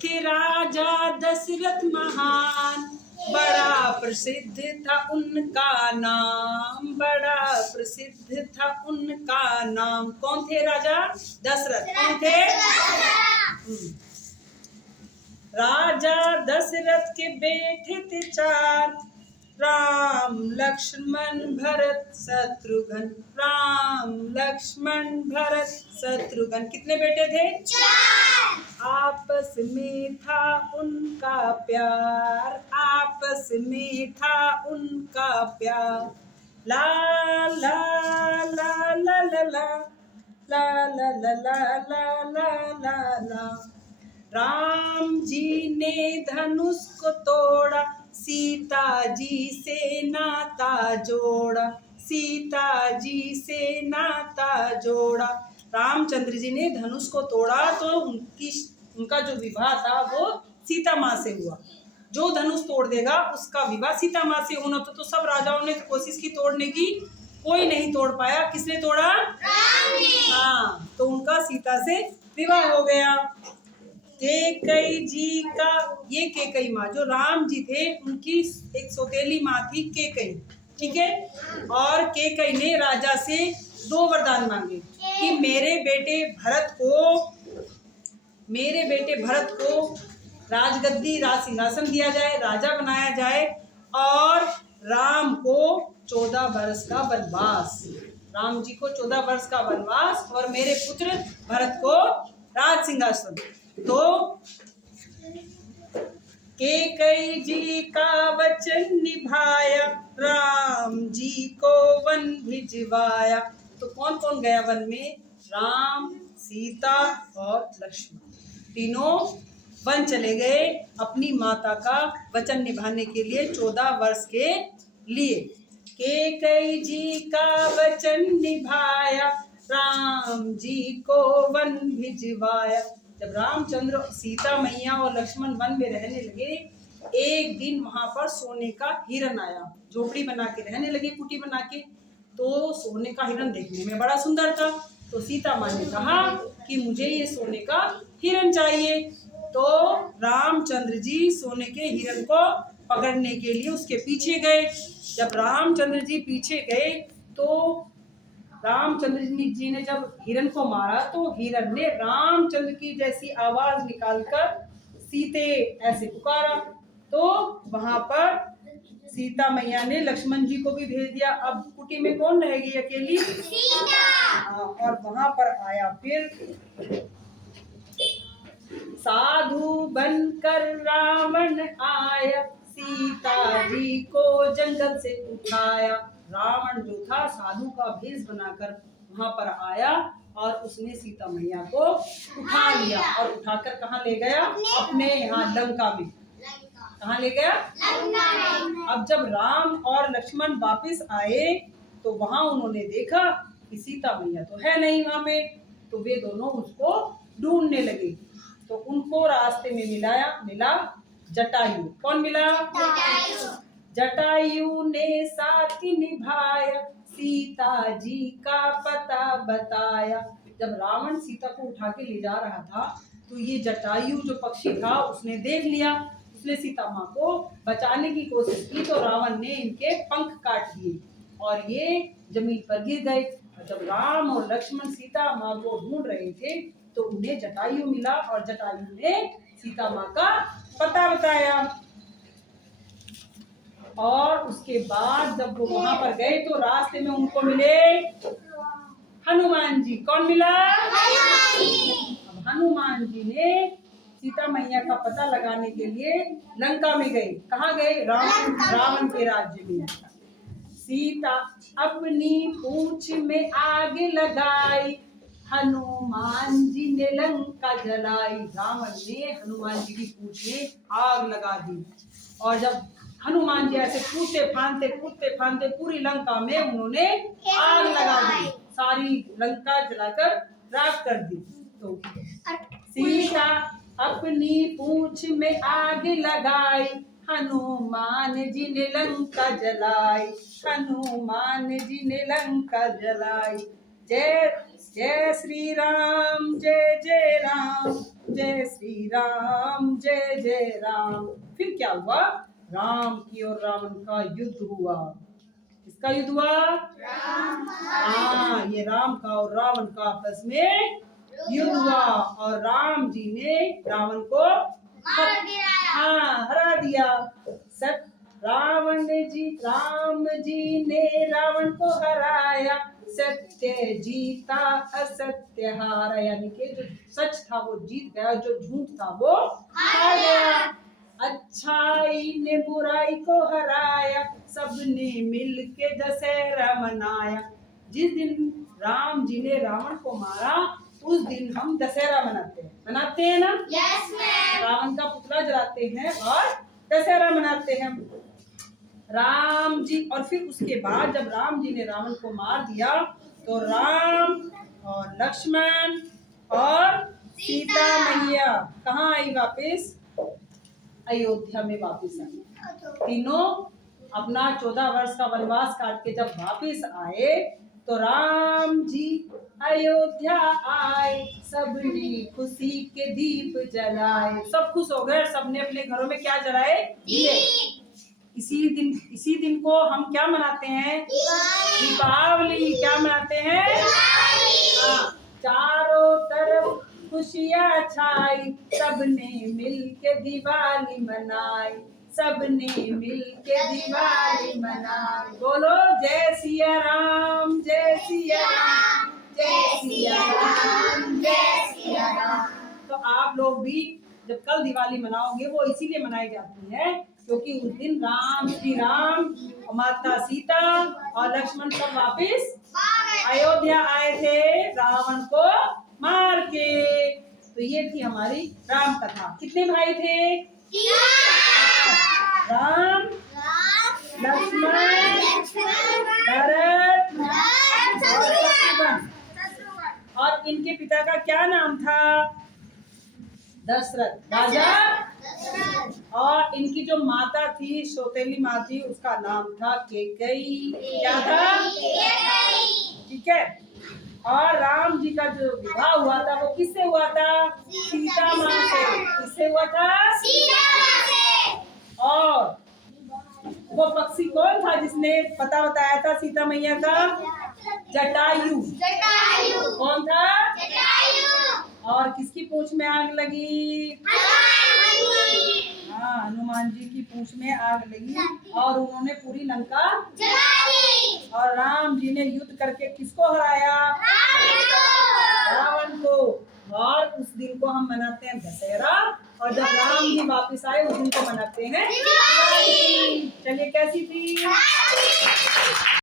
कि राजा दशरथ महान, बड़ा प्रसिद्ध था उनका नाम, बड़ा प्रसिद्ध था उनका नाम। कौन थे राजा? दशरथ। कौन थे? राजा दशरथ के बेटे थे चार, राम लक्ष्मण भरत शत्रुघ्न। राम लक्ष्मण भरत शत्रुघ्न। कितने बेटे थे? चार। आपस में था उनका प्यार, आपस में था उनका प्यार। ला ला ला ला ला ला ला ला ला ला ला ला ला। राम जी ने धनुष को तोड़ा, सीता जी से नाता जोड़ा, सीता जी से नाता जोड़ा। रामचंद्र जी ने धनुष को तोड़ा तो उनका जो विवाह था वो सीता माँ से हुआ। जो धनुष तोड़ देगा उसका विवाह सीता माँ से होना। तो सब राजाओं ने कोशिश की तोड़ने की, कोई नहीं तोड़ पाया। किसने तोड़ा? राम ने। हाँ, तो उनका सीता से विवाह हो गया। केकई जी का, ये केकई माँ जो राम जी थे उनकी एक सौतेली माँ थी केकई, ठीक है। और केकई ने राजा से 2 वरदान मांगे कि मेरे बेटे भरत को राजगद्दी, राज सिंहासन दिया जाए, राजा बनाया जाए, और राम को 14 वर्ष का वनवास, राम जी को 14 वर्ष का वनवास, और मेरे पुत्र भरत को राज सिंहासन। तो केकई जी का वचन निभाया, राम जी को वन भिजवाया। तो कौन कौन गया वन में? राम, सीता और लक्ष्मण, तीनों वन चले गए अपनी माता का वचन निभाने के लिए 14 वर्ष के लिए। केकई जी का वचन निभाया, राम जी को वन भिजवाया। जब रामचंद्र, सीता मैया और लक्ष्मण वन में रहने लगे, एक दिन वहां पर सोने का हिरन आया। झोपड़ी बना के रहने लगे, कुटी बना के। तो सोने का हिरन देखने में बड़ा सुंदर था। तो सीता माँ ने कहा कि मुझे ये सोने का हिरन चाहिए। तो रामचंद्र जी सोने के हिरन को पकड़ने के लिए उसके पीछे गए। जब रामचंद्र जी पीछे गए तो रामचंद्र जी ने जब हिरन को मारा तो हिरन ने रामचंद्र की जैसी आवाज निकालकर सीते ऐसे पुकारा। तो वहां पर सीता मैया ने लक्ष्मण जी को भी भेज दिया। अब कुटी में कौन रहेगी अकेली? सीता। और वहां पर आया फिर साधु बनकर रावण आया, सीता जी को जंगल से उठाया। रावण जो था साधु का भेष बनाकर वहां पर आया और उसने सीता मैया को उठा लिया और उठाकर कहाँ ले गया? अपने यहाँ लंका में। कहाँ ले गया? लंका में। अब जब राम और लक्ष्मण वापस आए तो वहां उन्होंने देखा कि सीता मैया तो है नहीं वहां पे। तो वे दोनों उसको ढूंढने लगे। तो उनको रास्ते में मिला जटायु। कौन मिला? जटायु ने साथ निभाया, सीता जी का पता बताया। जब रावण सीता को उठा के ले जा रहा था तो ये जटायु जो पक्षी था उसने देख लिया। उसने सीता माँ को बचाने की कोशिश की तो रावण ने इनके पंख काट दिए और ये जमीन पर गिर गए। जब राम और लक्ष्मण सीता माँ को ढूंढ रहे थे तो उन्हें जटायु मिला और जटायु ने सीता माँ का पता बताया। और उसके बाद जब वो वहां पर गए तो रास्ते में उनको मिले हनुमान जी। कौन मिला? अब हनुमान जी ने सीता मैया का पता लगाने के लिए लंका में गए। कहाँ गए? रावण के राज्य में। सीता अपनी पूंछ में आग लगाई, हनुमान जी ने लंका जलाई। रावण ने हनुमान जी की पूंछ में आग लगा दी और जब हनुमान जी ऐसे कूदते फांदते पूरी लंका में उन्होंने आग लगा दी, सारी लंका जलाकर राख कर दी। तो सीता अपनी पूंछ में आग लगाई, हनुमान जी ने लंका जलाई, हनुमान जी ने लंका जलाई। जय जय श्री राम, जय जय राम, जय श्री राम, जय जय राम। फिर क्या हुआ? राम की और रावण का युद्ध हुआ। किसका युद्ध हुआ? हाँ, ये राम का और रावण का आपस में युद्ध हुआ और राम जी ने रावण को हरा दिया। सत राम जी ने रावण को हराया, सत्य जीता असत्य हारा। यानी कि जो सच था वो जीत गया, जो झूठ था वो हार गया। अच्छाई ने बुराई को हराया, सबने मिल के दशहरा मनाया। जिस दिन राम जी ने रावण को मारा उस दिन हम दशहरा मनाते हैं ना? Yes ma'am. रावण का पुतला जलाते हैं और दशहरा मनाते हैं राम जी। और फिर उसके बाद जब राम जी ने रावण को मार दिया तो राम और लक्ष्मण और सीता मैया कहाँ आई वापस? अयोध्या में वापस आई। तीनों अपना 14 वर्ष का वनवास काट के जब वापस आए तो राम जी अयोध्या आए, सबने खुशी के दीप जलाए। सब खुश हो गए, सबने अपने घरों में क्या जलाए? दिए। इसी दिन को हम क्या मनाते हैं? दीपावली। क्या मनाते हैं? हाँ, चारों तरफ खुशियाँ छाई, सबने मिल के दिवाली मनाई, सबने मिल के दिवाली मनाई। बोलो जय सिया राम, जय सिया राम, जय सिया राम, जय सिया राम। तो आप लोग भी जब कल दिवाली मनाओगे वो इसीलिए मनाई जाती है क्योंकि उस दिन श्री राम और माता सीता और लक्ष्मण सब वापस अयोध्या आए थे रावण को मार के। तो ये थी हमारी राम कथा। कितने भाई थे? राम, लक्ष्मण, भरत और शत्रुघ्न। और इनके पिता का क्या नाम था? दशरथ राजा। और इनकी जो माता थी, सौतेली माँ थी, उसका नाम था कैकेयी। क्या था? ठीक है। और राम जी का जो विवाह हुआ था वो किससे हुआ था? सीता माँ से। किससे हुआ था? सीता माँ से। और वो पक्षी कौन था जिसने पता बताया था सीता मैया का? जटायु। कौन था? जटायु। और किसकी पूंछ में आग लगी? हाँ, हनुमान जी की पूंछ में आग लगी और उन्होंने पूरी लंका जला दी। और राम जी ने युद्ध करके किसको हराया? रावण को। और उस दिन को हम मनाते हैं दशहरा। और जब राम जी वापस आए उस दिन को मनाते हैं दिवाली। चलिए, कैसी थी?